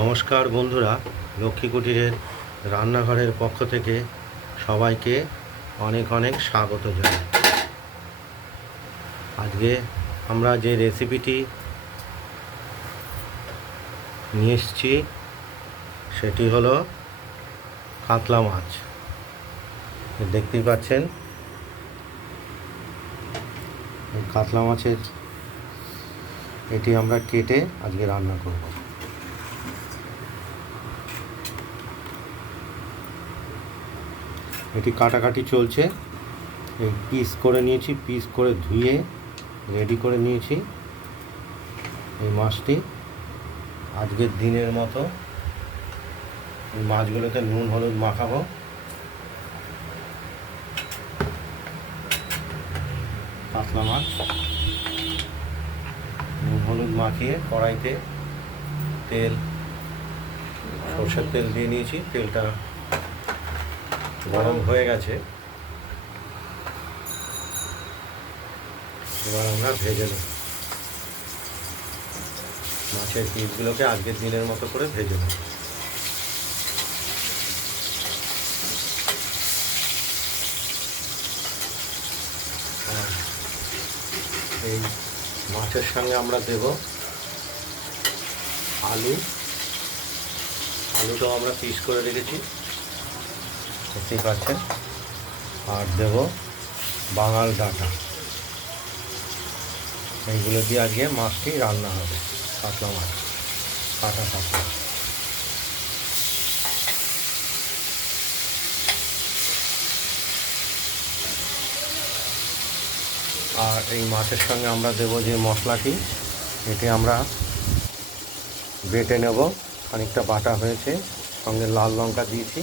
নমস্কার বন্ধুরা, লক্ষ্মী কুটিরের রান্নাঘরের পক্ষ থেকে সবাইকে অনেক অনেক স্বাগত জানাই। আজকে আমরা যে রেসিপিটি নিয়ে এসেছি সেটি হলো কাতলা মাছ। দেখতেই পাচ্ছেন কাতলা মাছের এটি আমরা কেটে আজকে রান্না করব। এটি কাটাকাটি চলছে, পিস করে নিয়েছি, পিস করে ধুয়ে রেডি করে নিয়েছি। এই মাছটি আজকের দিনের মতো এই মাছগুলোকে নুন হলুদ মাখাবো। কাতলা মাছ নুন হলুদ মাখিয়ে কড়াইতে সরষের তেল দিয়ে নিয়েছি। তেলটা গরম হয়ে গেছে, এবার আমরা ভেজে নেব। মাছের পিসগুলোকে আজকের দিনের মতো করে ভেজে নেব। এই মাছের সঙ্গে আমরা দেব আলুটাও আমরা পিস করে রেখেছি, দেখতেই পাচ্ছেন। আর দেব বাঙাল ডাঁটা। এইগুলো দিয়ে আজকে মাছটি রান্না হবে, কাতলা মাছ, কাটা কাতলা। আর এই মাছের সঙ্গে আমরা দেব যে মশলাটি, এটি আমরা বেটে নেব। খানিকটা বাটা হয়েছে, সঙ্গে লাল লঙ্কা দিয়েছি,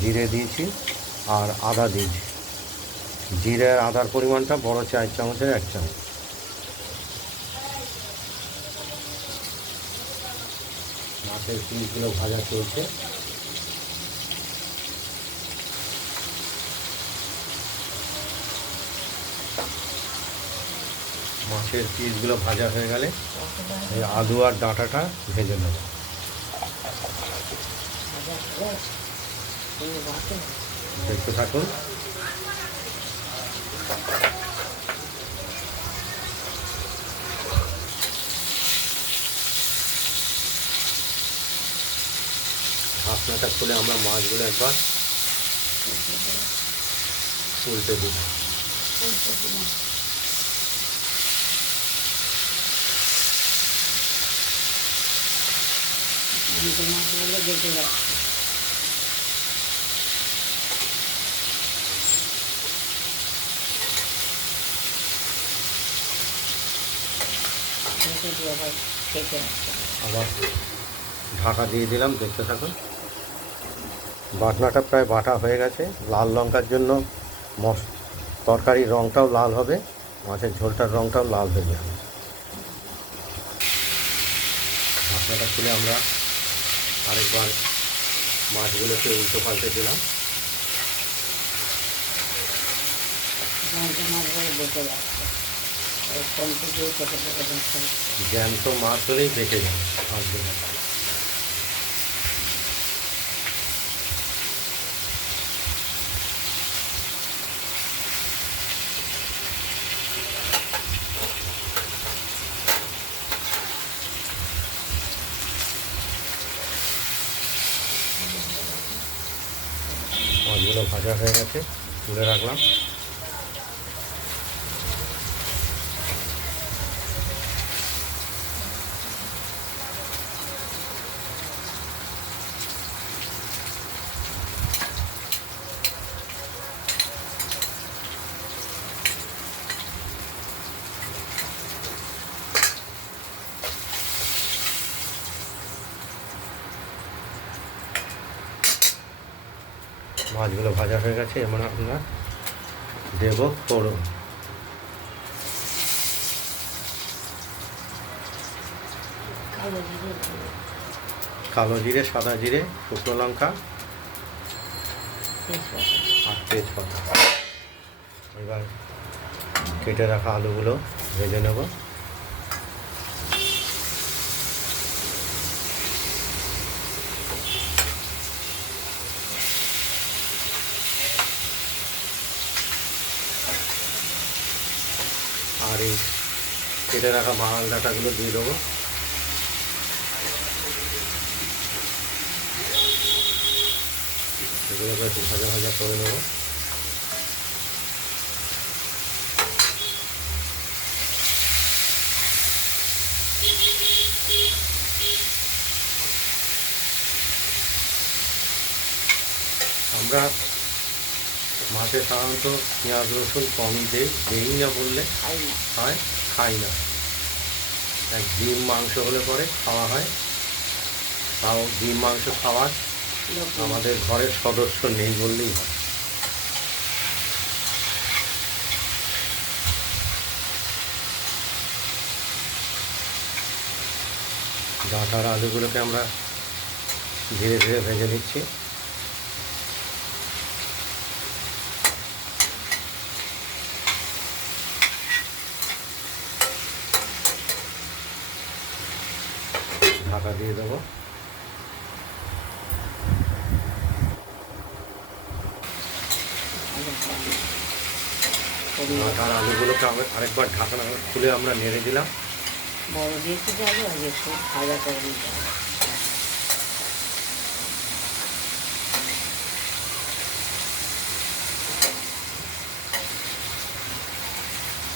জিরে দিয়েছি আর আদা দিয়েছি। জিরে আর আদার পরিমাণটা বড় 4 চামচের 1 চামচ। মাছের পিসগুলো ভাজা চলছে। মাছের পিসগুলো ভাজা হয়ে গেলে এই আলু আর ডাঁটাটা ভেজে নেব। দেখতে থাকুন। ঢাকনাটা খুলে আমরা মাছগুলো একবার উল্টে দিই। আবার ঢাকা দিয়ে দিলাম, দেখতে থাকুন। বাটনাটা প্রায় বাটা হয়ে গেছে। লাল লঙ্কার জন্য তরকারির রঙটাও লাল হবে, মাছের ঝোলটার রঙটাও লাল হয়ে যাবে। ঢাকনাটা খুলে আমরা আরেকবার মাছগুলোকে উল্টো পাল্টে দিলাম। জ্যান্ত মাছ হলেই বেঁচে যাবে মাছগুলো। মাছগুলো ভাজা হয়ে গেছে, তুলে রাখলাম। মাছগুলো ভাজা হয়ে গেছে, এমন আমরা দেব ফোড়ন। কালো জিরে, সাদা জিরে, শুকনো লঙ্কা আর তেজপাতা। এবার কেটে রাখা আলুগুলো ভেজে নেব। আর এই কেটে রাখা বাঙাল ডাঁটাগুলো দিয়ে দেবো। এগুলোকে একটু ভাজা ভাজা করে নেবো। আমরা মাছে সাধারণত পেঁয়াজ রসুন কমই দেই না বললে খাই না। এক ডিম মাংস হলে পরে খাওয়া হয়, তাও ডিম মাংস খাওয়ার আমাদের ঘরের সদস্য নেই বললেই হয়। ডাঁটার আলুগুলোকে আমরা ধীরে ধীরে ভেজে নিচ্ছি। ঢাকা দিয়ে দেবো। ডাঁটার আলুগুলোকে আরেকবার ঢাকনা খুলে আমরা নেড়ে দিলাম। বড় দিয়েছি আলু আগে একটু ভাজা করে নিতে হবে।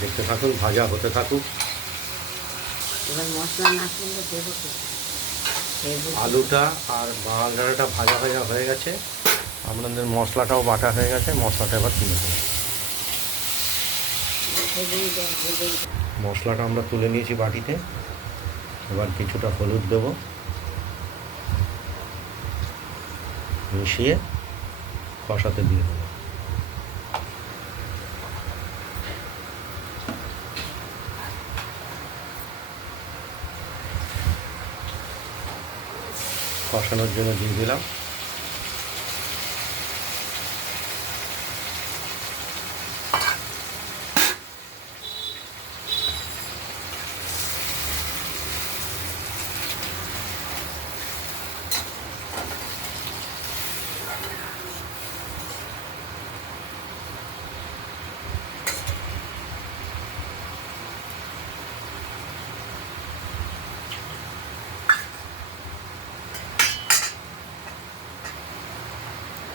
দেখতে থাকুন, ভাজা হতে থাকুক। এবার মশলা না করলে দেবো তো। আলুটা আর বাঙাল ডাঁটাটা ভাজা ভাজা হয়ে গেছে, আপনাদের মশলাটাও বাটা হয়ে গেছে। মশলাটা এবার তুলে দেবো। মশলাটা আমরা তুলে নিয়েছি বাটিতে। এবার কিছুটা হলুদ দেব, মিশিয়ে কষাতে দিয়ে দেবো। কষানোর জন্য দিয়ে দিলাম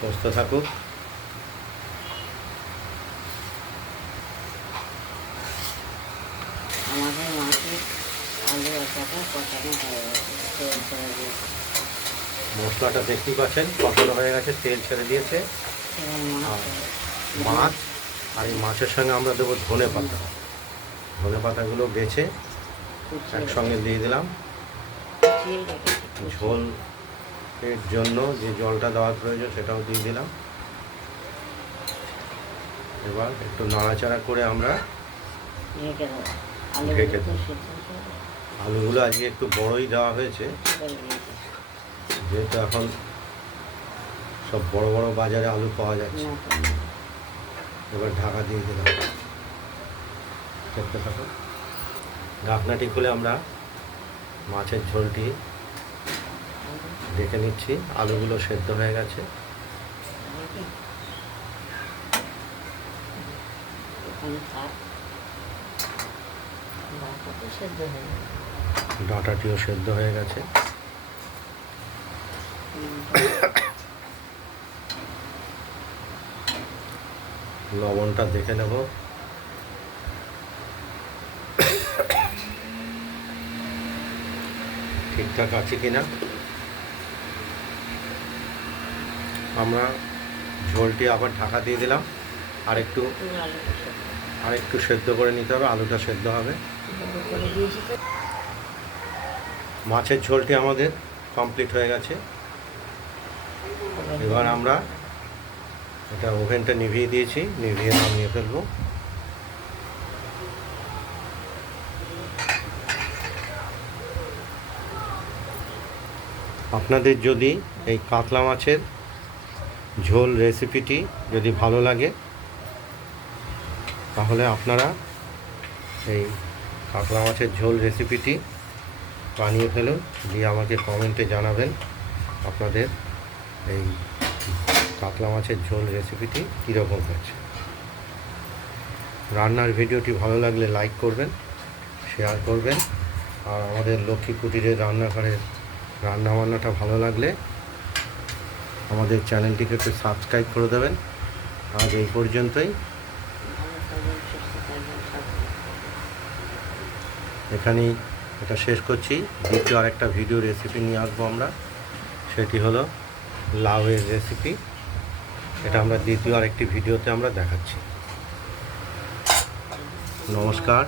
কষতে থাকুক। আমাদের মাছের আলু একটা কষানো হয়ে গেছে। মশলাটা দেখতেই পাচ্ছেন কষানো হয়ে গেছে, তেল ছেড়ে দিয়েছে। মাছ আর এই মাছের সঙ্গে আমরা দেবো ধনে পাতা। ধনে পাতাগুলো বেছে একসঙ্গে দিয়ে দিলাম। ঝোলের জন্য যে জলটা দেওয়ার প্রয়োজন সেটাও দিয়ে দিলাম। এবার একটু নাড়াচাড়া করে আমরা ঢেকে দেব। আলুগুলো আজকে একটু বড়ই দেওয়া হয়েছে, যেহেতু এখন সব বড় বড় বাজারে আলু পাওয়া যাচ্ছে। এবার ঢাকা দিয়ে দিলাম। দেখতে থাকুন। ঢাকনাটি খুলে আমরা মাছের ঝোলটি দেখে নিচ্ছি। আলুগুলো সেদ্ধ হয়ে গেছে। ডাঁটাটিও সেদ্ধ হয়ে গেছে। লবণটা দেখে নেব। ঠিকঠাক আছে কিনা। আমরা ঝোলটি আবার ঢাকা দিয়ে দিলাম। আরেকটু সেদ্ধ করে নিতে হবে, আলুটা সেদ্ধ হবে। মাছের ঝোলটি আমাদের কমপ্লিট হয়ে গেছে। এবার আমরা এটা ওভেনটা নিভিয়ে দিয়েছি, নিভিয়ে নামিয়ে ফেলবো। আপনাদের যদি এই কাতলা মাছের ঝোল রেসিপিটি যদি ভালো লাগে তাহলে আপনারা এই কাতলা মাছের ঝোল রেসিপিটি বানিয়ে ফেলুন, দিয়ে আমাকে কমেন্টে জানাবেন আপনাদের এই কাতলা মাছের ঝোল রেসিপিটি কীরকম হয়েছে। রান্নার ভিডিওটি ভালো লাগলে লাইক করবেন, শেয়ার করবেন, আর আমাদের লক্ষ্মী কুটিরের রান্নাঘরের রান্নাবান্নাটা ভালো লাগলে আমাদের চ্যানেলটিকে একটু সাবস্ক্রাইব করে দেবেন। আজ এই পর্যন্তই। ভালো থাকবেন, সুস্থ থাকবেন, এখানেই এটা শেষ করছি। দ্বিতীয় আরেকটা ভিডিও রেসিপি নিয়ে আসবো আমরা, সেটি হলো লাউয়ের রেসিপি। এটা আমরা দ্বিতীয় আরেকটি ভিডিওতে আমরা দেখাচ্ছি। নমস্কার।